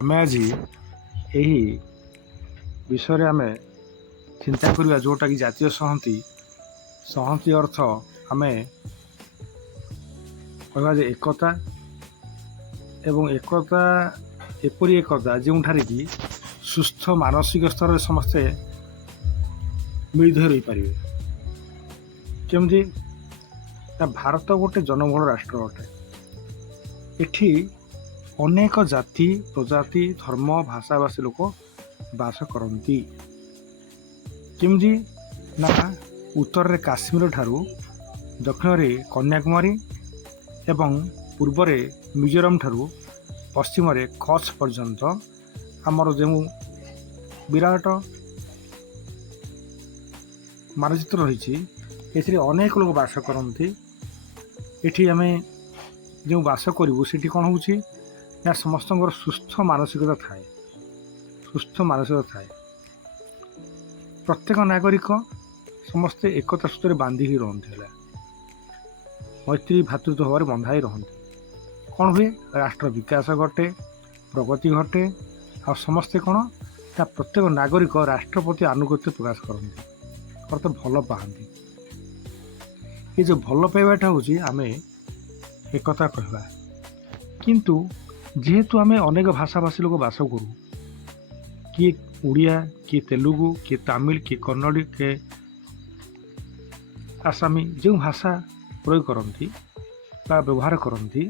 ଆମେ ଆଜି ଏହି ବିଷୟରେ ଆମେ ଚିନ୍ତା କରିବା, ଯେଉଁଟାକି ଜାତୀୟ ସଂହତି। ସଂହତି ଅର୍ଥ ଆମେ କହିବା ଯେ ଏକତା, ଏବଂ ଏକତା ଏପରି ଏକତା ଯେଉଁଠାରେ କି ସୁସ୍ଥ ମାନସିକ ସ୍ତରରେ ସମସ୍ତେ ମିଳିତ ହୋଇ ରହିପାରିବେ। କେମିତି ନା, ଭାରତ ଗୋଟେ ଜନବହୁଳ ରାଷ୍ଟ୍ର ଅଟେ। ଏଠି ଅନେକ ଜାତି, ପ୍ରଜାତି, ଧର୍ମ, ଭାଷାଭାଷୀ ଲୋକ ବାସ କରନ୍ତି। କେମିତି ନା, ଉତ୍ତରରେ କାଶ୍ମୀର ଠାରୁ ଦକ୍ଷିଣରେ କନ୍ୟାକୁମାରୀ ଏବଂ ପୂର୍ବରେ ମିଜୋରାମ ଠାରୁ ପଶ୍ଚିମରେ କଚ୍ଛ ପର୍ଯ୍ୟନ୍ତ ଆମର ଯେଉଁ ବିରାଟ ମାନଚିତ୍ର ରହିଛି, ଏଥିରେ ଅନେକ ଲୋକ ବାସ କରନ୍ତି। ଏଠି ଆମେ ଯେଉଁ ବାସ କରିବୁ ସେଠି କ'ଣ ହେଉଛି ନା, ସମସ୍ତଙ୍କର ସୁସ୍ଥ ମାନସିକତା ଥାଏ। ପ୍ରତ୍ୟେକ ନାଗରିକ ସମସ୍ତେ ଏକତା ସୂତ୍ରରେ ବାନ୍ଧି ହୋଇ ରୁହନ୍ତି, ହେଲା ମୈତ୍ରୀ ଭାତୃତ୍ୱ ଭାବରେ ବନ୍ଧା ହୋଇ ରହନ୍ତି। କ'ଣ ହୁଏ? ରାଷ୍ଟ୍ର ବିକାଶ ଘଟେ, ପ୍ରଗତି ଘଟେ। ଆଉ ସମସ୍ତେ କ'ଣ ନା, ପ୍ରତ୍ୟେକ ନାଗରିକ ରାଷ୍ଟ୍ର ପ୍ରତି ଆନୁଗତ୍ୟ ପ୍ରକାଶ କରନ୍ତି, ଅର୍ଥ ଭଲ ପାଆନ୍ତି। ଏ ଯେଉଁ ଭଲ ପାଇବାଟା ହେଉଛି ଆମେ ଏକତା କହିବା। କିନ୍ତୁ ଯେହେତୁ ଆମେ ଅନେକ ଭାଷାଭାଷୀ ଲୋକ ବାସ କରୁ, କିଏ ଓଡ଼ିଆ, କିଏ ତେଲୁଗୁ, କିଏ ତାମିଲ, କିଏ କନ୍ନଡ଼, କିଏ ଆସାମୀ, ଯେଉଁ ଭାଷା ପ୍ରୟୋଗ କରନ୍ତି ବା ବ୍ୟବହାର କରନ୍ତି,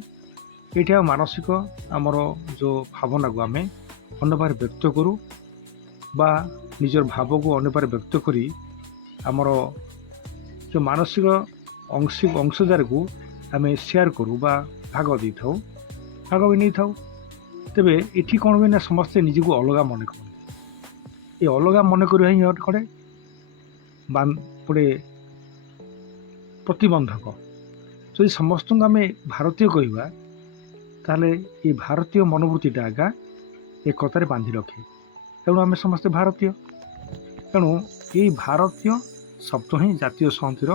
ଏଇଠି ଆଉ ମାନସିକ ଆମର ଯେଉଁ ଭାବନାକୁ ଆମେ ଅନ୍ୟ ପାଖରେ ବ୍ୟକ୍ତ କରୁ ବା ନିଜର ଭାବକୁ ଅନ୍ୟ ପାଖରେ ବ୍ୟକ୍ତ କରି ଆମର ଯେଉଁ ମାନସିକ ଅଂଶୀଦାରକୁ ଆମେ ସେୟାର କରୁ ବା ଭାଗ ଦେଇଥାଉ, ଭାଗ ବି ନେଇଥାଉ। ତେବେ ଏଠି କ'ଣ ହୁଏ ନା, ସମସ୍ତେ ନିଜକୁ ଅଲଗା ମନେ କରନ୍ତି। ଏ ଅଲଗା ମନେ କରିବା ହିଁ ଗୋଟେ ପ୍ରତିବନ୍ଧକ। ଯଦି ସମସ୍ତଙ୍କୁ ଆମେ ଭାରତୀୟ କହିବା, ତାହେଲେ ଏ ଭାରତୀୟ ମନୋବୃତ୍ତିଟା ଆଜ୍ଞା ଏକତାରେ ବାନ୍ଧି ରଖେ। ତେଣୁ ଆମେ ସମସ୍ତେ ଭାରତୀୟ। ତେଣୁ ଏଇ ଭାରତୀୟ ଶବ୍ଦ ହିଁ ଜାତୀୟ ସଂହତିର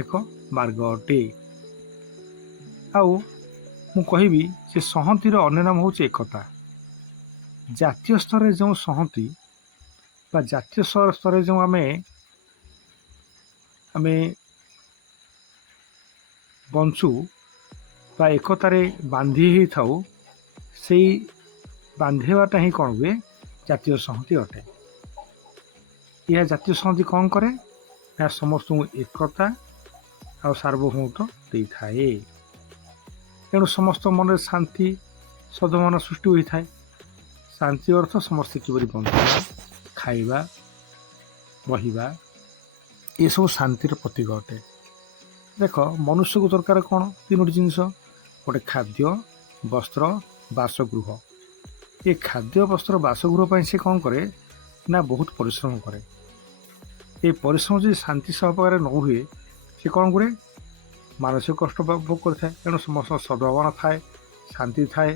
ଏକ ମାର୍ଗ ଅଟେ। ଆଉ ମୁଁ କହିବି ଯେ ସଂହତିର ଅନ୍ୟ ନାମ ହେଉଛି ଏକତା। ଜାତୀୟ ସ୍ତରରେ ଯେଉଁ ସଂହତି ବା ଜାତୀୟ ସ୍ତରରେ ଯେଉଁ ଆମେ ବଞ୍ଚୁ ବା ଏକତାରେ ବାନ୍ଧି ହେଇଥାଉ, ସେଇ ବାନ୍ଧିବାଟା ହିଁ କ'ଣ ହୁଏ? ଜାତୀୟ ସଂହତି ଅଟେ। ଏହା ଜାତୀୟ ସଂହତି କ'ଣ କରେ? ଏହା ସମସ୍ତଙ୍କୁ ଏକତା ଆଉ ସାର୍ବଭୌମତ୍ୱ ଦେଇଥାଏ। ତେଣୁ ସମସ୍ତ ମନରେ ଶାନ୍ତି ସଦ୍ଭାବନା ସୃଷ୍ଟି ହୋଇଥାଏ। ଶାନ୍ତି ଅର୍ଥ ସମସ୍ତେ କିପରି ବଞ୍ଚିବା, ଖାଇବା, ରହିବା, ଏସବୁ ଶାନ୍ତିର ପ୍ରତୀକ ଅଟେ। ଦେଖ, ମନୁଷ୍ୟକୁ ଦରକାର କ'ଣ? ତିନୋଟି ଜିନିଷ। ଗୋଟେ ଖାଦ୍ୟ, ବସ୍ତ୍ର, ବାସଗୃହ। ଏ ଖାଦ୍ୟ, ବସ୍ତ୍ର, ବାସଗୃହ ପାଇଁ ସେ କ'ଣ କରେ ନା, ବହୁତ ପରିଶ୍ରମ କରେ। ଏ ପରିଶ୍ରମ ଯଦି ଶାନ୍ତି ସହକାରେ ନ ହୁଏ, ସେ କ'ଣ କରେ? ମାନସିକ କଷ୍ଟ ଭୋଗ କରିଥାଏ। ତେଣୁ ସମସ୍ତଙ୍କ ସଦ୍ଭାବନା ଥାଏ, ଶାନ୍ତି ଥାଏ।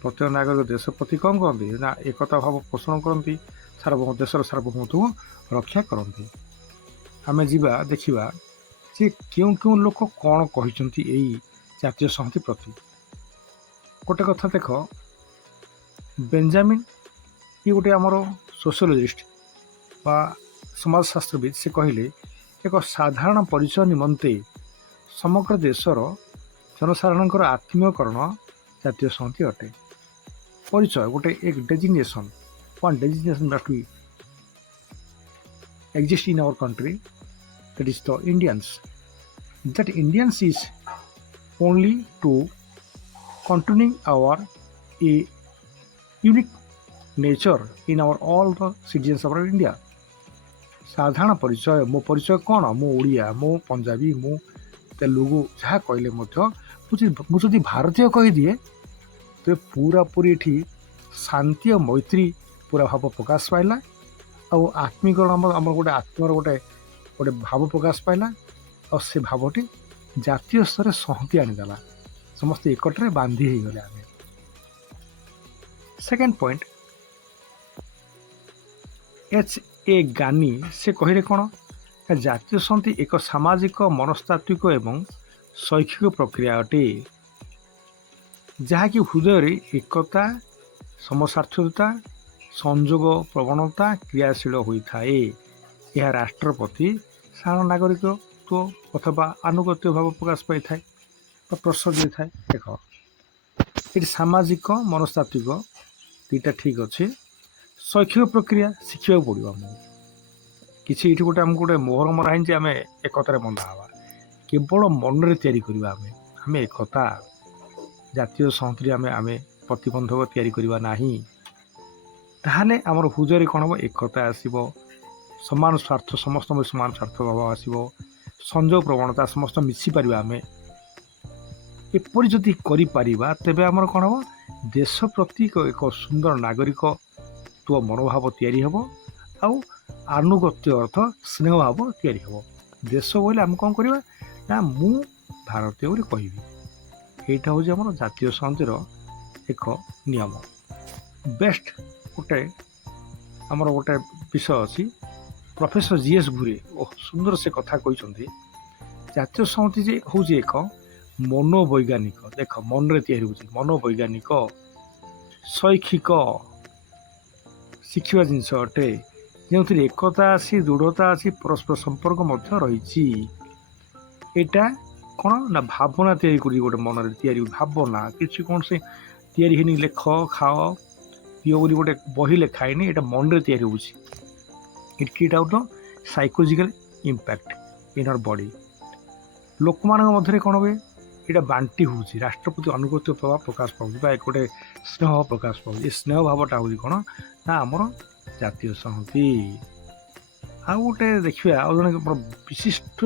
ପ୍ରତ୍ୟେକ ନାଗରିକ ଦେଶ ପ୍ରତି କ'ଣ କରନ୍ତି ନା, ଏକତା ଭାବ ପୋଷଣ କରନ୍ତି, ଦେଶର ସାର୍ବଭୌମତ୍ୱକୁ ରକ୍ଷା କରନ୍ତି। ଆମେ ଯିବା ଦେଖିବା ଯେ କେଉଁ କେଉଁ ଲୋକ କ'ଣ କହିଛନ୍ତି ଏଇ ଜାତୀୟ ସଂହତି ପ୍ରତି। ଗୋଟେ କଥା ଦେଖ, ବେଞ୍ଜାମିନ୍, ଇଏ ଗୋଟେ ଆମର ସୋସିଓଲୋଜିଷ୍ଟ ବା ସମାଜଶାସ୍ତ୍ରବିତ୍, ସେ କହିଲେ ଏକ ସାଧାରଣ ପରିଚୟ ନିମନ୍ତେ ସମଗ୍ର ଦେଶର ଜନସାଧାରଣଙ୍କର ଆତ୍ମୀୟକରଣ ଜାତୀୟ ସଂହତି ଅଟେ। ପରିଚୟ ଗୋଟେ ଏକ designation, one designation must be exist in our country, that is the Indians. That Indians is only to continuing our a unique nature in our all the citizens of our India. ସାଧାରଣ ପରିଚୟ, ମୋ ପରିଚୟ କ'ଣ? ମୁଁ ଓଡ଼ିଆ, ମୁଁ ପଞ୍ଜାବୀ, ମୁଁ ତେଲୁଗୁ, ଯାହା କହିଲେ ମଧ୍ୟ ମୁଁ ଯଦି ଭାରତୀୟ କହିଦିଏ, ତେବେ ପୁରାପୁରି ଏଠି ଶାନ୍ତି ଓ ମୈତ୍ରୀ ପୁରା ଭାବ ପ୍ରକାଶ ପାଇଲା। ଆଉ ଆତ୍ମୀକରଣ ଆମର ଗୋଟେ ଆତ୍ମର ଗୋଟେ ଭାବ ପ୍ରକାଶ ପାଇଲା। ଆଉ ସେ ଭାବଟି ଜାତୀୟ ସ୍ତରରେ ସଂହତି ଆଣିଦେଲା। ସମସ୍ତେ ଏକଟରେ ବାନ୍ଧି ହେଇଗଲେ ଆମେ। ସେକେଣ୍ଡ ପଏଣ୍ଟ, ଏ ଗାନି ସେ କହିଲେ କ'ଣ? ଜାତୀୟ ସଂହତି ଏକ ସାମାଜିକ, ମନସ୍ତାତ୍ତ୍ୱିକ ଏବଂ ଶୈକ୍ଷିକ ପ୍ରକ୍ରିୟା ଅଟେ, ଯାହାକି ହୃଦୟରେ ଏକତା ସମସାର୍ଥକତା ସଂଯୋଗ ପ୍ରବଣତା କ୍ରିୟାଶୀଳ ହୋଇଥାଏ। ଏହା ରାଷ୍ଟ୍ର ପ୍ରତି ସାଧାରଣ ନାଗରିକତ୍ୱ ଅଥବା ଆନୁଗତ୍ୟ ଭାବ ପ୍ରକାଶ ପାଇଥାଏ ବା ପ୍ରଶ୍ରୟ ଦେଇଥାଏ। ଦେଖ ଏଠି ସାମାଜିକ ମନସ୍ତାତ୍ତ୍ୱିକ ଦୁଇଟା ଠିକ୍ ଅଛି। ଶୈକ୍ଷିକ ପ୍ରକ୍ରିୟା ଶିଖିବାକୁ ପଡ଼ିବ ଆମକୁ କିଛି। ଏଇଠି ଗୋଟେ ଆମକୁ ଗୋଟେ ମୋହର ମରା ହେଇଛି, ଆମେ ଏକତାରେ ବନ୍ଧା ହେବା। କେବଳ ମନରେ ତିଆରି କରିବା ଆମେ ଏକତା। ଜାତୀୟ ସଂହତିରେ ଆମେ ପ୍ରତିବନ୍ଧକ ତିଆରି କରିବା ନାହିଁ। ତାହେଲେ ଆମର ହୃଦୟରେ କ'ଣ ହେବ? ଏକତା ଆସିବ, ସମାନ ସ୍ୱାର୍ଥ, ସମସ୍ତଙ୍କ ସମାନ ସ୍ୱାର୍ଥ ଭାବ ଆସିବ, ସଂଯୋଗ ପ୍ରବଣତା, ସମସ୍ତ ମିଶିପାରିବା। ଆମେ ଏପରି ଯଦି କରିପାରିବା ତେବେ ଆମର କ'ଣ ହେବ? ଦେଶ ପ୍ରତି ଏକ ସୁନ୍ଦର ନାଗରିକତ୍ୱ ମନୋଭାବ ତିଆରି ହେବ, ଆଉ ଆନୁଗତ୍ୟ ଅର୍ଥ ସ୍ନେହ ଭାବ ତିଆରି ହେବ। ଦେଶ ବୋଇଲେ ଆମେ କ'ଣ କରିବା ନା ମୁଁ ଭାରତୀୟ ବୋଲି କହିବି। ଏଇଟା ହେଉଛି ଆମର ଜାତୀୟ ସଂହତିର ଏକ ନିୟମ। ବେଷ୍ଟ ଗୋଟେ ଆମର ଗୋଟେ ବିଷୟ ଅଛି, ପ୍ରଫେସର ଜିଏସ୍ ଭୁରେ ସୁନ୍ଦର ସେ କଥା କହିଛନ୍ତି। ଜାତୀୟ ସଂହତି ଯେ ହେଉଛି ଏକ ମନୋବୈଜ୍ଞାନିକ, ଦେଖ ମନରେ ତିଆରି ହେଉଛି, ମନୋବୈଜ୍ଞାନିକ ଶୈକ୍ଷିକ ଶିଖିବା ଜିନିଷ ଅଟେ, ଯେଉଁଥିରେ ଏକତା ଅଛି, ଦୃଢ଼ତା ଅଛି, ପରସ୍ପର ସମ୍ପର୍କ ମଧ୍ୟ ରହିଛି। ଏଇଟା କ'ଣ ନା ଭାବନା ତିଆରି କରୁଛି, ଗୋଟେ ମନରେ ତିଆରି ଭାବନା। କିଛି କୌଣସି ତିଆରି ହେଇନି ଲେଖ ଖାଅ ପିଅ ବୋଲି ଗୋଟେ ବହି ଲେଖା ହେଇନି, ଏଇଟା ମନରେ ତିଆରି ହେଉଛି। ଏଇଟା ଗୋଟେ psychological impact in hour body. ଲୋକମାନଙ୍କ ମଧ୍ୟରେ କ'ଣ ହୁଏ? ଏଇଟା ବାଣ୍ଟି ହେଉଛି, ରାଷ୍ଟ୍ର ପ୍ରତି ଅନୁଗତ୍ୟ ପ୍ରଭାବ ପ୍ରକାଶ ପାଉଛି ବା ଗୋଟେ ସ୍ନେହ ପ୍ରକାଶ ପାଉଛି। ଏ ସ୍ନେହ ଭାବଟା ହେଉଛି କ'ଣ ନା ଆମର ଜାତୀୟ ସଂହତି। ଆଉ ଗୋଟେ ଦେଖିବା, ଆଉ ଜଣେ ବିଶିଷ୍ଟ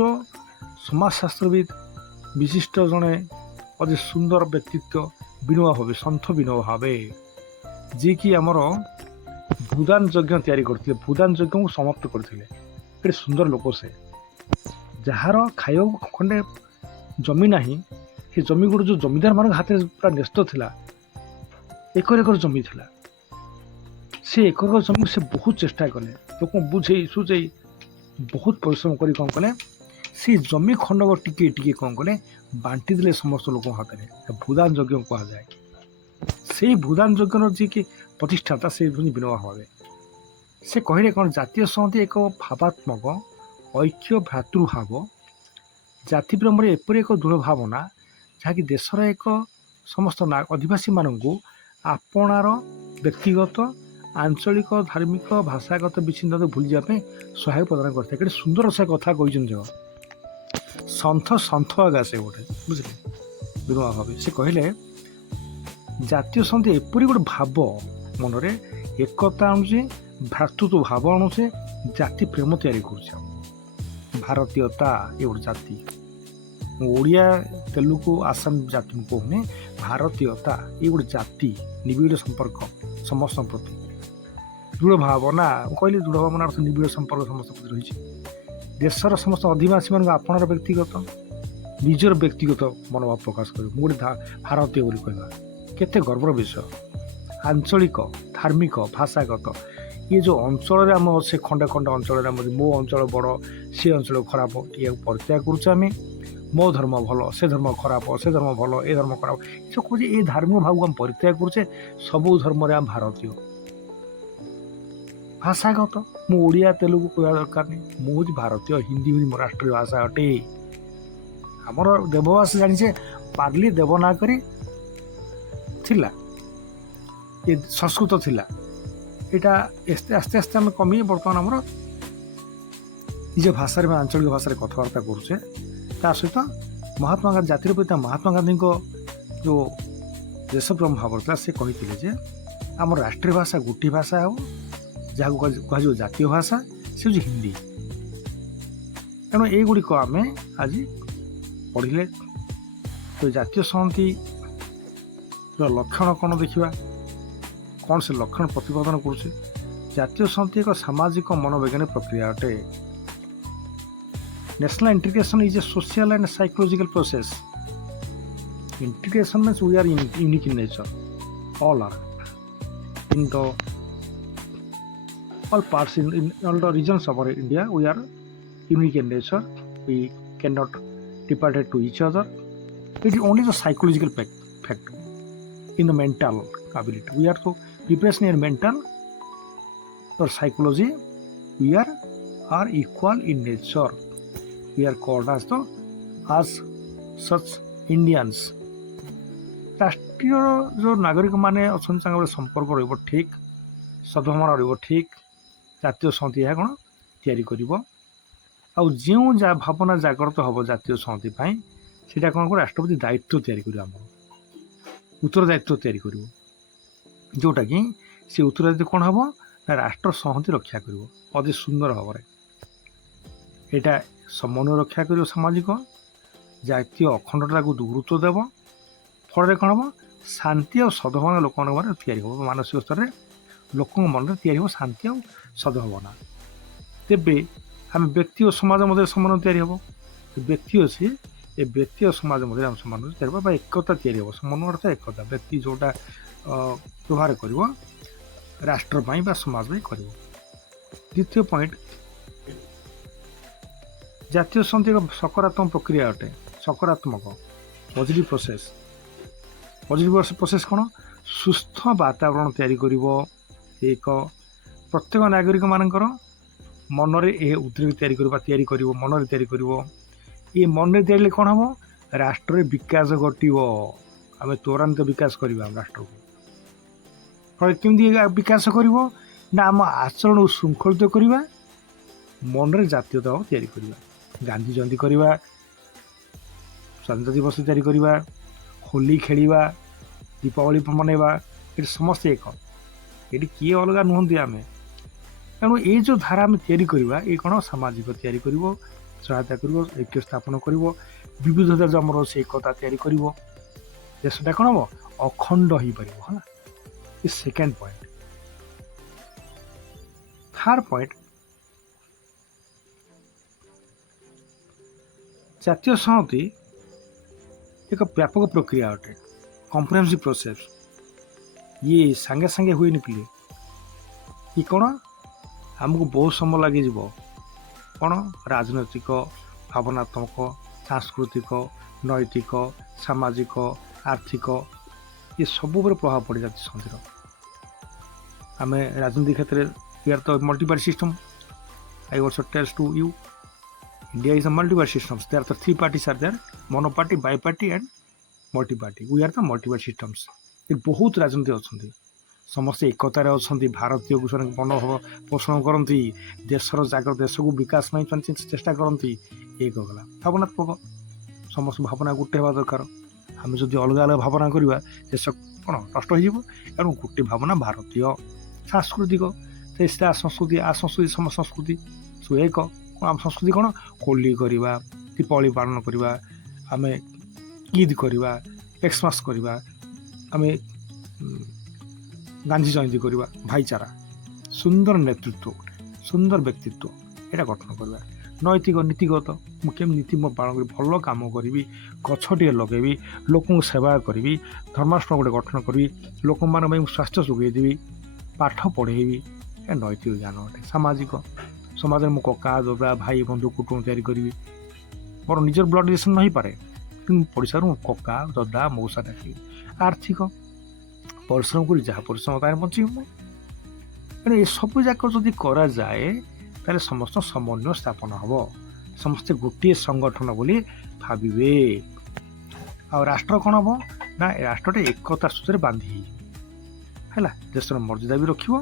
ସମାଜଶାସ୍ତ୍ରବିତ୍, ବିଶିଷ୍ଟ ଜଣେ ଅତି ସୁନ୍ଦର ବ୍ୟକ୍ତିତ୍ୱ ବିନୋବା ଭାବେ, ସନ୍ଥ ବିନୋବା ଭାବେ, ଯିଏକି ଆମର ଭୂଦାନ ଯଜ୍ଞ ତିଆରି କରିଥିଲେ, ଭୂଦାନ ଯଜ୍ଞକୁ ସମାପ୍ତ କରିଥିଲେ। ଗୋଟେ ସୁନ୍ଦର ଲୋକ ସେ, ଯାହାର ଖାଇବାକୁ ଖଣ୍ଡେ ଜମି ନାହିଁ, ସେ ଜମି ଗୋଟେ ଯେଉଁ ଜମିଦାରମାନଙ୍କ ହାତରେ ପୁରା ନ୍ୟସ୍ତ ଥିଲା, ଏକର ଏକର ଜମି ଥିଲା। ସେ ଏକର ଏକର ଜମିକୁ ସେ ବହୁତ ଚେଷ୍ଟା କଲେ, ଲୋକଙ୍କୁ ବୁଝେଇ ସୁଝେଇ ବହୁତ ପରିଶ୍ରମ କରି କ'ଣ କଲେ, ସେ ଜମି ଖଣ୍ଡକ ଟିକେ ଟିକେ କ'ଣ କଲେ ବାଣ୍ଟି ଦେଲେ ସମସ୍ତ ଲୋକଙ୍କ ହାତରେ। ଭୂଦାନ ଯଜ୍ଞ କୁହାଯାଏ। ସେଇ ଭୂଦାନ ଯଜ୍ଞର ଯିଏକି ପ୍ରତିଷ୍ଠାତା ସେ ବିନୋବା ଭାବେ। ସେ କହିଲେ କ'ଣ, ଜାତୀୟ ସଂହତି ଏକ ଭାବାତ୍ମକ ଐକ୍ୟ, ଭ୍ରାତୃଭାବ, ଜାତିପ୍ରେମରେ ଏପରି ଏକ ଦୃଢ଼ ଭାବନା ଯାହାକି ଦେଶର ଏକ ସମସ୍ତ ଅଧିବାସୀମାନଙ୍କୁ ଆପଣାର ବ୍ୟକ୍ତିଗତ, ଆଞ୍ଚଳିକ, ଧାର୍ମିକ, ଭାଷାଗତ ବିଚ୍ଛିନ୍ନତାକୁ ଭୁଲିଯିବା ପାଇଁ ସହାୟକ ପ୍ରଦାନ କରିଥାଏ। ଗୋଟେ ସୁନ୍ଦର ସେ କଥା କହିଛନ୍ତି। ସନ୍ଥ ଆଗା ସେ ଗୋଟେ, ବୁଝିଲେ ବିନୋବା ଭାବେ। ସେ କହିଲେ ଜାତୀୟ ସଂହତି ଏପରି ଗୋଟେ ଭାବ, ମନରେ ଏକତା ଆଣୁଛି, ଭ୍ରାତୃତ୍ୱ ଭାବ ଆଣୁଛେ, ଜାତି ପ୍ରେମ ତିଆରି କରୁଛି। ଭାରତୀୟତା ଏ ଗୋଟେ ଜାତି। ମୁଁ ଓଡ଼ିଆ, ତେଲୁଗୁ, ଆସାମ ଜାତି ମୁଁ କହୁନି, ଭାରତୀୟତା ଏ ଗୋଟେ ଜାତି, ନିବିଡ଼ ସମ୍ପର୍କ ସମସ୍ତଙ୍କ ପ୍ରତି, ଦୃଢ଼ ଭାବନା। ମୁଁ କହିଲି ଦୃଢ଼ ଭାବନା ଅର୍ଥ ନିବିଡ଼ ସମ୍ପର୍କ ସମସ୍ତଙ୍କ ପ୍ରତି ରହିଛି। ଦେଶର ସମସ୍ତ ଅଧିବାସୀମାନଙ୍କୁ ଆପଣାର ବ୍ୟକ୍ତିଗତ, ନିଜର ବ୍ୟକ୍ତିଗତ ମନୋଭାବ ପ୍ରକାଶ କରିବ। ମୁଁ ଗୋଟେ ଭାରତୀୟ ବୋଲି କହିବା କେତେ ଗର୍ବର ବିଷୟ। ଆଞ୍ଚଳିକ, ଧାର୍ମିକ, ଭାଷାଗତ, ଇଏ ଯେଉଁ ଅଞ୍ଚଳରେ ଆମ ସେ ଖଣ୍ଡେ ଖଣ୍ଡେ ଅଞ୍ଚଳରେ ଆମ ମୋ ଅଞ୍ଚଳ ବଡ଼, ସେ ଅଞ୍ଚଳ ଖରାପ, ଏହାକୁ ପରିତ୍ୟାଗ କରୁଛେ ଆମେ। ମୋ ଧର୍ମ ଭଲ, ସେ ଧର୍ମ ଖରାପ, ସେ ଧର୍ମ ଭଲ, ଏ ଧର୍ମ ଖରାପ, ଏସବୁ କହୁଛି। ଏ ଧାର୍ମିକ ଭାବକୁ ଆମେ ପରିତ୍ୟାଗ କରୁଛେ। ସବୁ ଧର୍ମରେ ଆମେ ଭାରତୀୟ। ଭାଷାଗତ, ମୁଁ ଓଡ଼ିଆ ତେଲୁଗୁ କହିବା ଦରକାର ନାହିଁ, ମୁଁ ହେଉଛି ଭାରତୀୟ। ହିନ୍ଦୀ ହେଉଛି ମୋ ରାଷ୍ଟ୍ରୀୟ ଭାଷା ଅଟେ। ଆମର ଦେବଭାଷା ଜାଣିଛେ, ପାର୍ଲି ଦେବନାଗରୀ ଥିଲା, ଏ ସଂସ୍କୃତ ଥିଲା। ଏଇଟା ଆସ୍ତେ ଆସ୍ତେ ଆମେ କମି ବର୍ତ୍ତମାନ ଆମର ନିଜ ଭାଷାରେ ବା ଆଞ୍ଚଳିକ ଭାଷାରେ କଥାବାର୍ତ୍ତା କରୁଛେ। ତା ସହିତ ମହାତ୍ମା ଗାନ୍ଧୀ, ଜାତିର ପିତା ମହାତ୍ମା ଗାନ୍ଧୀଙ୍କ ଯେଉଁ ଦେଶପ୍ରେମ ଭାବ ଥିଲା, ସେ କହିଥିଲେ ଯେ ଆମର ରାଷ୍ଟ୍ରୀୟ ଭାଷା ଗୋଟିଏ ଭାଷା ହେବ, ଯାହାକୁ କୁହାଯିବ ଜାତୀୟ ଭାଷା, ସେ ହେଉଛି ହିନ୍ଦୀ। ତେଣୁ ଏଇଗୁଡ଼ିକ ଆମେ ଆଜି ପଢ଼ିଲେ। ତ ଜାତୀୟ ସଂହତିର ଲକ୍ଷଣ କ'ଣ ଦେଖିବା, କ'ଣ ସେ ଲକ୍ଷଣ ପ୍ରତିପାଦନ କରୁଛି। ଜାତୀୟ ସଂହତି ଏକ ସାମାଜିକ ମନୋବୈଜ୍ଞାନିକ ପ୍ରକ୍ରିୟା ଅଟେ। National integration is a social and psychological process. Integration means we are unique in nature. All are in the all parts in all the regions of our India. We are unique in nature. We cannot depart to each other. It is only the psychological factor in the mental ability. We are so preparation in mental or psychology. We are equal in nature. We are called as such Indians. ରାଷ୍ଟ୍ରୀୟ ଯେଉଁ ନାଗରିକମାନେ ଅଛନ୍ତି ତାଙ୍କ ଗୋଟେ ସମ୍ପର୍କ ରହିବ ଠିକ୍, ସଦ୍ଭାବନା ରହିବ ଠିକ୍। ଜାତୀୟ ସଂହତି ଏହା କ'ଣ ତିଆରି କରିବ। ଆଉ ଯେଉଁ ଭାବନା ଜାଗ୍ରତ ହେବ ଜାତୀୟ ସଂହତି ପାଇଁ, ସେଇଟା କ'ଣ କରିବ, ରାଷ୍ଟ୍ରପତି ଦାୟିତ୍ୱ ତିଆରି କରିବ, ଆମର ଉତ୍ତରଦାୟିତ୍ୱ ତିଆରି କରିବ। ଯେଉଁଟାକି ସେ ଉତ୍ତରଦାୟିତ୍ୱ କ'ଣ ହେବ ନା ରାଷ୍ଟ୍ର ସଂହତି ରକ୍ଷା କରିବ ଅତି ସୁନ୍ଦର ଭାବରେ। ଏଇଟା ସମନ୍ୱୟ ରକ୍ଷା କରିବ ସାମାଜିକ, ଜାତୀୟ ଅଖଣ୍ଡତାକୁ ଗୁରୁତ୍ୱ ଦେବ। ଫଳରେ କ'ଣ ହେବ, ଶାନ୍ତି ଆଉ ସଦ୍ଭାବନା ଲୋକମାନଙ୍କ ମନରେ ତିଆରି ହେବ। ମାନସିକ ସ୍ତରରେ ଲୋକଙ୍କ ମନରେ ତିଆରି ହେବ ଶାନ୍ତି ଆଉ ସଦ୍ଭାବନା। ତେବେ ଆମେ ବ୍ୟକ୍ତି ଓ ସମାଜ ମଧ୍ୟରେ ସମନ୍ୱୟ ତିଆରି ହେବ। ବ୍ୟକ୍ତି ଅଛି, ଏ ବ୍ୟକ୍ତି ଓ ସମାଜ ମଧ୍ୟରେ ଆମ ସମନ୍ୱୟ ତିଆରି ହେବ ବା ଏକତା ତିଆରି ହେବ। ସମନ୍ୱୟ ଅର୍ଥ ଏକତା। ବ୍ୟକ୍ତି ଯେଉଁଟା ବ୍ୟବହାର କରିବ ରାଷ୍ଟ୍ର ପାଇଁ ବା ସମାଜ ପାଇଁ କରିବ। ଦ୍ୱିତୀୟ ପଏଣ୍ଟ, ଜାତୀୟ ସଂହତି ଏକ ସକାରାତ୍ମକ ପ୍ରକ୍ରିୟା ଅଟେ। ସକାରାତ୍ମକ ପଜିଟିଭ୍ ପ୍ରୋସେସ୍। ପଜିଟିଭ୍ ପ୍ରୋସେସ୍ କ'ଣ, ସୁସ୍ଥ ବାତାବରଣ ତିଆରି କରିବ। ଏକ ପ୍ରତ୍ୟେକ ନାଗରିକମାନଙ୍କର ମନରେ ଏ ଉଦ୍ରେକ ତିଆରି କରିବ, ମନରେ ତିଆରି କରିବ। ଏ ମନରେ ତିଆରିଲେ କ'ଣ ହେବ, ରାଷ୍ଟ୍ରରେ ବିକାଶ ଘଟିବ। ଆମେ ତ୍ୱରାନ୍ୱିତ ବିକାଶ କରିବା ଆମ ରାଷ୍ଟ୍ରକୁ। ଫଳରେ କେମିତି ବିକାଶ କରିବ ନା ଆମ ଆଚରଣକୁ ଶୃଙ୍ଖଳିତ କରିବା, ମନରେ ଜାତୀୟତା ଭାବ ତିଆରି କରିବା। ଗାନ୍ଧୀ ଜୟନ୍ତୀ କରିବା, ସ୍ୱାଧୀନତା ଦିବସ ତିଆରି କରିବା, ହୋଲି ଖେଳିବା, ଦୀପାବଳି ମନେଇବା, ଏଠି ସମସ୍ତେ ଏକ। ଏଠି କିଏ ଅଲଗା ନୁହନ୍ତି ଆମେ। ତେଣୁ ଏଇ ଯେଉଁ ଧାରା ଆମେ ତିଆରି କରିବା, ଏ କ'ଣ ସାମାଜିକ ତିଆରି କରିବ, ସହାୟତା କରିବ, ଐକ୍ୟ ସ୍ଥାପନ କରିବ, ବିବିଧତା ଯେଉଁ ଆମର ଅଛି ଏକତା ତିଆରି କରିବ। ଦେଶଟା କ'ଣ ହେବ, ଅଖଣ୍ଡ ହୋଇପାରିବ। ହେଲା, ଏ ସେକେଣ୍ଡ ପଏଣ୍ଟ। ଥାର୍ଡ ପଏଣ୍ଟ, ଜାତୀୟ ସଂହତି ଏକ ବ୍ୟାପକ ପ୍ରକ୍ରିୟା ଅଟେ, କମ୍ପ୍ରେହେନ୍ସିଭ୍ ପ୍ରୋସେସ୍। ଇଏ ସାଙ୍ଗେ ସାଙ୍ଗେ ହୁଏନି ପିଲେ। ଇଏ କ'ଣ, ଆମକୁ ବହୁତ ସମୟ ଲାଗିଯିବ। କ'ଣ, ରାଜନୈତିକ, ଭାବନାତ୍ମକ, ସାଂସ୍କୃତିକ, ନୈତିକ, ସାମାଜିକ, ଆର୍ଥିକ ଏ ସବୁ ଉପରେ ପ୍ରଭାବ ପଡ଼େ ଜାତୀୟ ସଂହତିର। ଆମେ ରାଜନୀତି କ୍ଷେତ୍ରରେ ଇଆର ତ multiparty system. I also tells to you, India is a multi-party system. There are the three parties are there: monoparty, biparty and multi-party. We are the multi-party systems. ଏ ବହୁତ ରାଜନୀତି ଅଛନ୍ତି, ସମସ୍ତେ ଏକତାରେ ଅଛନ୍ତି, ଭାରତୀୟକୁ ସେମାନେ ମନୋଭାବ ପୋଷଣ କରନ୍ତି, ଦେଶର ଦେଶକୁ ବିକାଶ ପାଇଁ ଚେଷ୍ଟା କରନ୍ତି। ଏକ ଗଲା ଭାବନାତ୍ମକ, ସମସ୍ତ ଭାବନା ଗୋଟେ ହେବା ଦରକାର। ଆମେ ଯଦି ଅଲଗା ଅଲଗା ଭାବନା କରିବା, ଦେଶ କ'ଣ ନଷ୍ଟ ହୋଇଯିବ। ତେଣୁ ଗୋଟେ ଭାବନା ଭାରତୀୟ। ସାଂସ୍କୃତିକ, ସଂସ୍କୃତି ସମ ସଂସ୍କୃତି ସବୁ ଏକ। ଆମ ସଂସ୍କୃତି କ'ଣ, ହୋଲି କରିବା, ଦୀପାବଳି ପାଳନ କରିବା, ଆମେ ଇଦ୍ କରିବା, ଏକ୍ସମାସ୍ କରିବା, ଆମେ ଗାନ୍ଧୀ ଜୟନ୍ତୀ କରିବା। ଭାଇଚାରା, ସୁନ୍ଦର ନେତୃତ୍ୱ, ସୁନ୍ଦର ବ୍ୟକ୍ତିତ୍ୱ ଏଇଟା ଗଠନ କରିବା। ନୈତିକ, ନୀତିଗତ, ମୁଁ କେମିତି ନୀତି ମୁଁ ପାଳନ କରିବି, ଭଲ କାମ କରିବି, ଗଛଟିଏ ଲଗାଇବି, ଲୋକଙ୍କୁ ସେବା କରିବି, ଧର୍ମାଷ୍ଟମ ଗୋଟେ ଗଠନ କରିବି, ଲୋକମାନଙ୍କ ପାଇଁ ମୁଁ ସ୍ୱାସ୍ଥ୍ୟ ଯୋଗାଇ ଦେବି, ପାଠ ପଢ଼େଇବି, ଏ ନୈତିକ ଜ୍ଞାନ ଅଟେ। ସାମାଜିକ, ସମାଜରେ ମୁଁ କକା, ଦାଦା, ଭାଇ, ବନ୍ଧୁ, କୁଟୁମ୍ବ ତିଆରି କରିବି। ମୋର ନିଜର ବ୍ଲଡ଼ ରିଲେସନ୍ ନ ହେଇପାରେ, କିନ୍ତୁ ପଡ଼ିଶାରୁ ମୁଁ କକା, ଦାଦା, ମଉସା ଡାକିବି। ଆର୍ଥିକ, ପରିଶ୍ରମ କରି ଯାହା ପରିଶ୍ରମ ତାରେ ବଞ୍ଚିବି ମୁଁ। ତେଣୁ ଏସବୁ ଯାକ ଯଦି କରାଯାଏ, ତାହେଲେ ସମସ୍ତ ସମନ୍ୱୟ ସ୍ଥାପନ ହେବ, ସମସ୍ତେ ଗୋଟିଏ ସଂଗଠନ ବୋଲି ଭାବିବେ। ଆଉ ରାଷ୍ଟ୍ର କ'ଣ ହେବ ନା, ରାଷ୍ଟ୍ରଟେ ଏକତା ସୂତ୍ରରେ ବାନ୍ଧି ହେଇଯିବ। ହେଲା, ଦେଶର ମର୍ଯ୍ୟାଦା ବି ରଖିବ,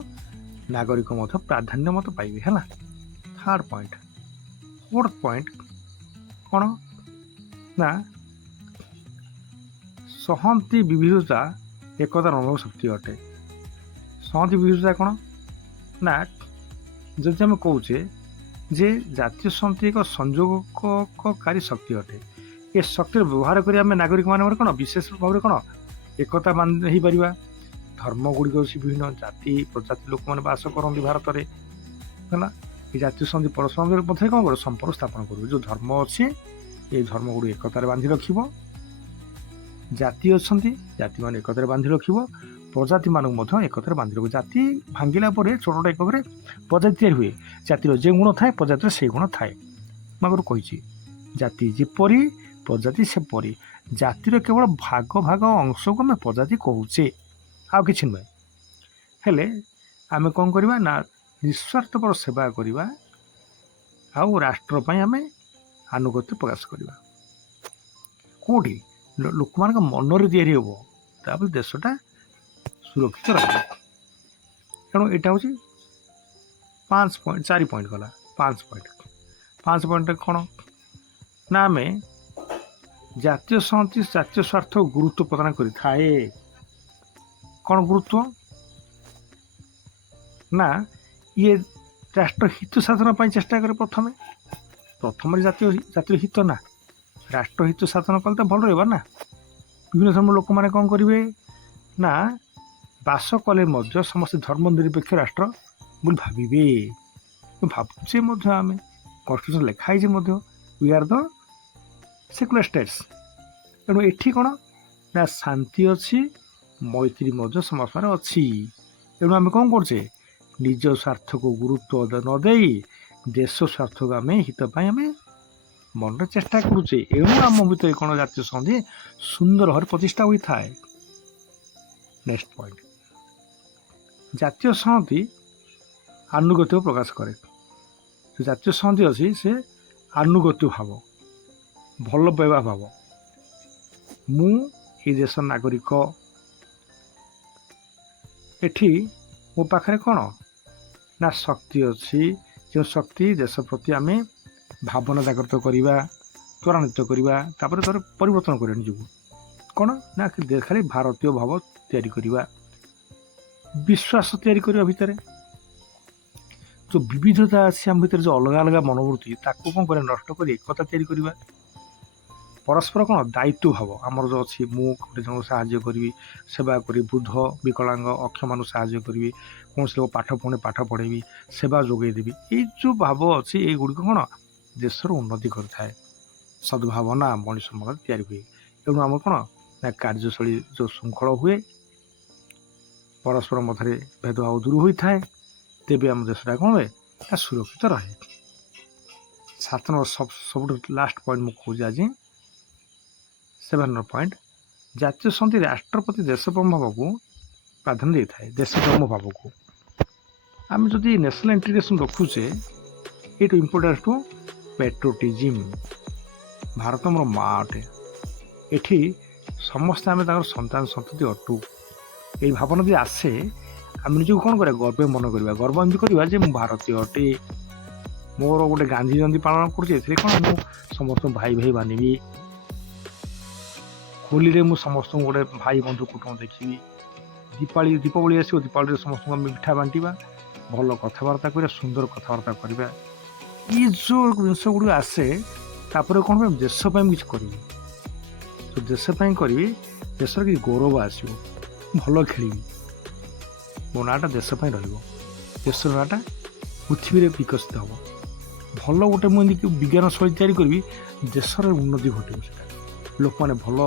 ନାଗରିକ ମଧ୍ୟ ପ୍ରାଧାନ୍ୟ ମତ ପାଇବେ। ହେଲା, ଥାର୍ଡ ପଏଣ୍ଟ। ଫୋର୍ଥ ପଏଣ୍ଟ କ'ଣ ନା, ସଂହତି ବିବିଧତା ଏକତାର ଅନୁଭବ ଶକ୍ତି ଅଟେ। ସଂହତି ବିବିଧତା କ'ଣ ନା, ଯଦି ଆମେ କହୁଛେ ଯେ ଜାତୀୟ ସଂହତି ଏକ ସଂଯୋଗକାରୀ ଶକ୍ତି ଅଟେ, ଏ ଶକ୍ତିର ବ୍ୟବହାର କରି ଆମେ ନାଗରିକମାନଙ୍କର କ'ଣ ବିଶେଷ ଭାବରେ କ'ଣ ଏକତା ହେଇପାରିବା। ଧର୍ମ ଗୁଡ଼ିକ ଅଛି ବିଭିନ୍ନ, ଜାତି ପ୍ରଜାତି ଲୋକମାନେ ବାସ କରନ୍ତି ଭାରତରେ। ହେଲା, ଏ ଜାତୀୟ ସଂହତି ପରସ୍ପର ମଧ୍ୟରେ କ'ଣ କରିବ, ସମ୍ପର୍କ ସ୍ଥାପନ କରିବ। ଯେଉଁ ଧର୍ମ ଅଛି, ଏ ଧର୍ମ ଗୁଡ଼ିକ ଏକତାରେ ବାନ୍ଧି ରଖିବ। ଜାତି ଅଛନ୍ତି, ଜାତିମାନେ ଏକତାରେ ବାନ୍ଧି ରଖିବ। ପ୍ରଜାତିମାନଙ୍କୁ ମଧ୍ୟ ଏକତାରେ ବାନ୍ଧି ରଖିବ। ଜାତି ଭାଙ୍ଗିଲା ପରେ ଛୋଟ ଛୋଟ ଏକକରେ ପ୍ରଜାତି ତିଆରି ହୁଏ। ଜାତିର ଯେ ଗୁଣ ଥାଏ, ପ୍ରଜାତିର ସେଇ ଗୁଣ ଥାଏ। ମୁଁ ଆଗରୁ କହିଛି, ଜାତି ଯେପରି, ପ୍ରଜାତି ସେପରି। ଜାତିର କେବଳ ଭାଗ ଅଂଶକୁ ଆମେ ପ୍ରଜାତି କହୁଛେ। ଆଉ କିଛି ନୁହେଁ। ହେଲେ ଆମେ କ'ଣ କରିବା ନା ନିଃସ୍ୱାର୍ଥପର ସେବା କରିବା ଆଉ ରାଷ୍ଟ୍ର ପାଇଁ ଆମେ ଆନୁଗତ୍ୟ ପ୍ରକାଶ କରିବା। କେଉଁଠି ଲୋକମାନଙ୍କ ମନରେ ତିଆରି ହେବ, ତାପରେ ଦେଶଟା ସୁରକ୍ଷିତ ରହିବ। ତେଣୁ ଏଇଟା ହେଉଛି 4 ପଏଣ୍ଟ ଗଲା। 5 ପଏଣ୍ଟରେ କ'ଣ ନା ଆମେ ଜାତୀୟ ସଂହତି ଜାତୀୟ ସ୍ୱାର୍ଥ ଗୁରୁତ୍ୱ ପ୍ରଦାନ କରିଥାଏ। କ'ଣ ଗୁରୁତ୍ୱ ନା ଇଏ ରାଷ୍ଟ୍ର ହିତ ସାଧନ ପାଇଁ ଚେଷ୍ଟା କରେ। ପ୍ରଥମରେ ଜାତୀୟ ହିତ ନା ରାଷ୍ଟ୍ର ହିତ ସାଧନ କଲେ ତ ଭଲ ରହିବ ନା। ବିଭିନ୍ନ ଧର୍ମ ଲୋକମାନେ କ'ଣ କରିବେ ନା ବାସ କଲେ ମଧ୍ୟ ସମସ୍ତେ ଧର୍ମ ନିରପେକ୍ଷ ରାଷ୍ଟ୍ର ବୋଲି ଭାବିବେ। ଭାବୁଛେ ମଧ୍ୟ ଆମେ, କନଷ୍ଟିଟ୍ୟୁସନ୍ ଲେଖା ହେଇଛି ମଧ୍ୟ we are the secular states. ତେଣୁ ଏଠି କ'ଣ ନା ଶାନ୍ତି ଅଛି, ମୈତ୍ରୀ ମଧ୍ୟ ସମସ୍ତଙ୍କର ଅଛି। ତେଣୁ ଆମେ କ'ଣ କରୁଛେ ନିଜ ସ୍ୱାର୍ଥକୁ ଗୁରୁତ୍ୱ ନ ଦେଇ ଦେଶ ସ୍ୱାର୍ଥକୁ ଆମେ ହିତ ପାଇଁ ଆମେ ମନରେ ଚେଷ୍ଟା କରୁଛେ। ଏଣୁ ଆମ ଭିତରେ କ'ଣ ଜାତୀୟ ସଂହତି ସୁନ୍ଦର ଭାବରେ ପ୍ରତିଷ୍ଠା ହୋଇଥାଏ। ନେକ୍ସଟ ପଏଣ୍ଟ, ଜାତୀୟ ସଂହତି ଆନୁଗତ୍ୟ ପ୍ରକାଶ କରେ। ଜାତୀୟ ସଂହତି ଅଛି ସେ ଆନୁଗତ୍ୟ ଭାବ, ଭଲ ପାଇବା ଭାବ। ମୁଁ ଏ ଦେଶର ନାଗରିକ, ଏଠି ମୋ ପାଖରେ କ'ଣ ନା ଶକ୍ତି ଅଛି। ଯେଉଁ ଶକ୍ତି ଦେଶ ପ୍ରତି ଆମେ ଭାବନା ଜାଗ୍ରତ କରିବା, ତ୍ୱରାନ୍ୱିତ କରିବା, ତାପରେ ପରିବର୍ତ୍ତନ କରିବା ନିଜକୁ। କ'ଣ ନା ଖାଲି ଭାରତୀୟ ଭାବ ତିଆରି କରିବା, ବିଶ୍ୱାସ ତିଆରି କରିବା ଭିତରେ। ଯେଉଁ ବିବିଧତା ଅଛି ଆମ ଭିତରେ, ଯେଉଁ ଅଲଗା ଅଲଗା ମନୋବୃତ୍ତି, ତାକୁ କ'ଣ କରିବା ନଷ୍ଟ କରି ଏକତା ତିଆରି କରିବା। ପରସ୍ପର କ'ଣ ଦାୟିତ୍ୱ ଭାବ ଆମର ଯେଉଁ ଅଛି, ମୁଁ ଗୋଟେ ଜଣଙ୍କୁ ସାହାଯ୍ୟ କରିବି, ସେବା କରିବି, ବୃଦ୍ଧ ବିକଳାଙ୍ଗ ଅକ୍ଷମାନଙ୍କୁ ସାହାଯ୍ୟ କରିବି, କୌଣସି ଲୋକ ପାଠ ପଢ଼େଇବି, ସେବା ଯୋଗାଇ ଦେବି। ଏଇ ଯେଉଁ ଭାବ ଅଛି ଏଇଗୁଡ଼ିକ କ'ଣ ଦେଶର ଉନ୍ନତି କରିଥାଏ। ସଦ୍ଭାବନା ମଣିଷ ମନରେ ତିଆରି ହୁଏ। ତେଣୁ ଆମର କ'ଣ ନା କାର୍ଯ୍ୟଶୈଳୀ ଯେଉଁ ଶୃଙ୍ଖଳ ହୁଏ, ପରସ୍ପର ମଧ୍ୟରେ ଭେଦଭାବ ଦୂର ହୋଇଥାଏ। ତେବେ ଆମ ଦେଶଟା କ'ଣ ହୁଏ ନା ସୁରକ୍ଷିତ ରହେ। 7 ନମ୍ବର ସବୁଠୁ ଲାଷ୍ଟ ପଏଣ୍ଟ ମୁଁ କହୁଛି ଆଜି, 7 ନମ୍ବର ପଏଣ୍ଟ, ଜାତୀୟ ସଂହତି ରାଷ୍ଟ୍ର ପ୍ରତି ଦେଶପ୍ରେମ ଭାବକୁ ପ୍ରାଧାନ୍ୟ ଦେଇଥାଏ। ଦେଶପ୍ରେମ ଭାବକୁ ଆମେ ଯଦି ନ୍ୟାସନାଲ୍ ଇଣ୍ଟିଗ୍ରେସନ୍ ରଖୁଛେ, ଏଇଠୁ ଇମ୍ପୋର୍ଟାନ୍ସ ଟୁ ପେଟ୍ରୋଟିଜିମ୍। ଭାରତ ଆମର ମା ଅଟେ। ଏଠି ସମସ୍ତେ ଆମେ ତାଙ୍କର ସନ୍ତାନ ସନ୍ତତି ଅଟୁ। ଏଇ ଭାବନା ଯଦି ଆସେ, ଆମେ ନିଜକୁ କ'ଣ କରିବା ଗର୍ବ ମନେ କରିବା। ଗର୍ବ ଏମିତି କରିବା ଯେ ମୁଁ ଭାରତୀୟ ଅଟେ, ମୋର ଗୋଟେ ଗାନ୍ଧୀ ଜୟନ୍ତୀ ପାଳନ କରୁଛି, ଏଥିରେ କ'ଣ ମୁଁ ସମସ୍ତଙ୍କୁ ଭାଇ ମାନିବି। ହୋଲିରେ ମୁଁ ସମସ୍ତଙ୍କୁ ଗୋଟେ ଭାଇ ବନ୍ଧୁ କୁଟୁମ୍ବ ଦେଖିବି। ଦୀପାବଳି ଆସିବ, ଦୀପାବଳିରେ ସମସ୍ତଙ୍କୁ ଆମେ ମିଠା ବାଣ୍ଟିବା, ଭଲ କଥାବାର୍ତ୍ତା କରିବା, ସୁନ୍ଦର କଥାବାର୍ତ୍ତା କରିବା। ଏଇ ଯେଉଁ ଜିନିଷ ଗୁଡ଼ିକ ଆସେ, ତାପରେ କ'ଣ ପାଇଁ ଦେଶ ପାଇଁ କିଛି କରିବି। ଦେଶ ପାଇଁ କରିବି, ଦେଶର କିଛି ଗୌରବ ଆସିବ, ଭଲ ଖେଳିବି, ମୋ ନାଁଟା ଦେଶ ପାଇଁ ରହିବ, ଦେଶର ନାଁଟା ପୃଥିବୀରେ ବିକଶିତ ହେବ। ଭଲ ଗୋଟେ ମୁଁ ଏମିତି ବିଜ୍ଞାନ ଶୈଳୀ ତିଆରି କରିବି, ଦେଶର ଉନ୍ନତି ଘଟିବ। ସେଟା ଲୋକମାନେ ଭଲ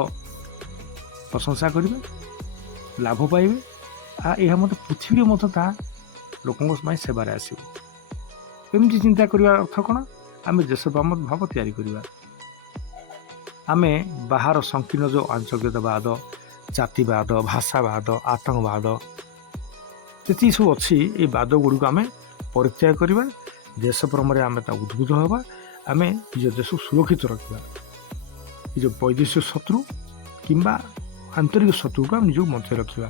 ପ୍ରଶଂସା କରିବେ, ଲାଭ ପାଇବେ। ଏହା ମଧ୍ୟ ପୃଥିବୀରେ ମଧ୍ୟ ତାହା ଲୋକଙ୍କ ପାଇଁ ସେବାରେ ଆସିବ। ଏମିତି ଚିନ୍ତା କରିବାର ଅର୍ଥ କ'ଣ, ଆମେ ଦେଶ ଭାବ ତିଆରି କରିବା। ଆମେ ବାହାର ସଂକୀର୍ଣ୍ଣ ଯେଉଁ ଆଞ୍ଚଳିକତାବାଦ, ଜାତିବାଦ, ଭାଷାବାଦ, ଆତଙ୍କବାଦ, ଯେତିକି ସବୁ ଅଛି, ଏଇ ବାଦ ଗୁଡ଼ିକୁ ଆମେ ପରିତ୍ୟାଗ କରିବା। ଦେଶ ପ୍ରେମରେ ଆମେ ତା ଉଦ୍ବୁଦ୍ଧ ହେବା। ଆମେ ନିଜ ଦେଶକୁ ସୁରକ୍ଷିତ ରଖିବା। ଏ ଯେଉଁ ବୈଦେଶିକ ଶତ୍ରୁ କିମ୍ବା ଆନ୍ତରିକ ଶତ୍ରୁକୁ ଆମେ ନିଜକୁ ବଞ୍ଚାଇ ରଖିବା।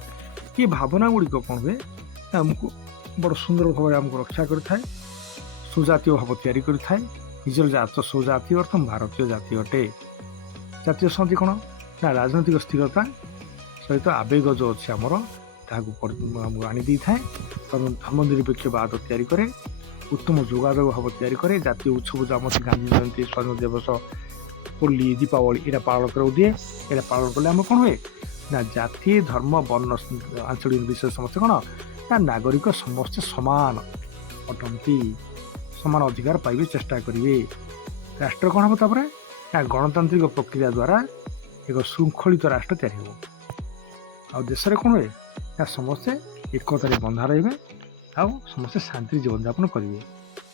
ଏ ଭାବନା ଗୁଡ଼ିକ କ'ଣ ହୁଏ, ଆମକୁ ବଡ଼ ସୁନ୍ଦର ଭାବରେ ଆମକୁ ରକ୍ଷା କରିଥାଏ, ସୁଜାତୀୟ ଭାବ ତିଆରି କରିଥାଏ। ନିଜର ସ୍ୱଜାତୀୟ ଅର୍ଥ ଭାରତୀୟ ଜାତି ଅଟେ। ଜାତୀୟ ସଂହତି କ'ଣ ନା ରାଜନୈତିକ ସ୍ଥିରତା ସହିତ ଆବେଗ ଯେଉଁ ଅଛି ଆମର, ତାହାକୁ ଆମକୁ ଆଣି ଦେଇଥାଏ। ଧର୍ମ ନିରପେକ୍ଷ ବାଦ ତିଆରି କରେ, ଉତ୍ତମ ଯୋଗାଯୋଗ ଭାବ ତିଆରି କରେ। ଜାତୀୟ ଉତ୍ସବ ଯେଉଁ ଆମର ଗାନ୍ଧୀ ଜୟନ୍ତୀ, ସ୍ୱାଧୀନତା ଦିବସ, ହୋଲି, ଦୀପାବଳି, ଏଇଟା ପାଳନ କରିବାକୁ ଦିଏ। ଏଇଟା ପାଳନ କଲେ ଆମର କ'ଣ ହୁଏ ନା ଜାତି, ଧର୍ମ, ବର୍ଣ୍ଣ, ଆଞ୍ଚଳିକ ବିଷୟ ସମସ୍ତେ କ'ଣ ନା ନାଗରିକ ସମସ୍ତେ ସମାନ ଅଟନ୍ତି, ସମାନ ଅଧିକାର ପାଇବେ ଚେଷ୍ଟା କରିବେ। ରାଷ୍ଟ୍ର କ'ଣ ହେବ ତାପରେ ନା ଗଣତାନ୍ତ୍ରିକ ପ୍ରକ୍ରିୟା ଦ୍ୱାରା ଏକ ଶୃଙ୍ଖଳିତ ରାଷ୍ଟ୍ର ତିଆରି ହେବ। ଆଉ ଦେଶରେ କ'ଣ ହୁଏ ନା ସମସ୍ତେ ଏକତାରେ ବନ୍ଧା ରହିବେ, ଆଉ ସମସ୍ତେ ଶାନ୍ତିରେ ଜୀବନଯାପନ କରିବେ।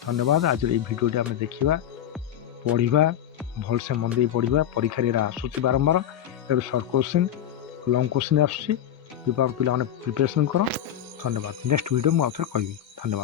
ଧନ୍ୟବାଦ। ଆଜିର ଏଇ ଭିଡ଼ିଓଟି ଆମେ ଦେଖିବା, ପଢ଼ିବା, ଭଲସେ ମନ ଦେଇ ପଢ଼ିବା। ପରୀକ୍ଷାରେ ଏରା ଆସୁଛି ବାରମ୍ବାର, ଏବେ ସର୍ଟ କୋଶ୍ଚିନ୍, ଲଙ୍ଗ୍ କୋଶ୍ଚିନ୍ ଆସୁଛି। ପିଲାମାନେ ପ୍ରିପାରେସନ୍ କର। ଧନ୍ୟବାଦ। ନେକ୍ସଟ ଭିଡ଼ିଓ ମୁଁ ଆଉ ଥରେ କହିବି। ଧନ୍ୟବାଦ।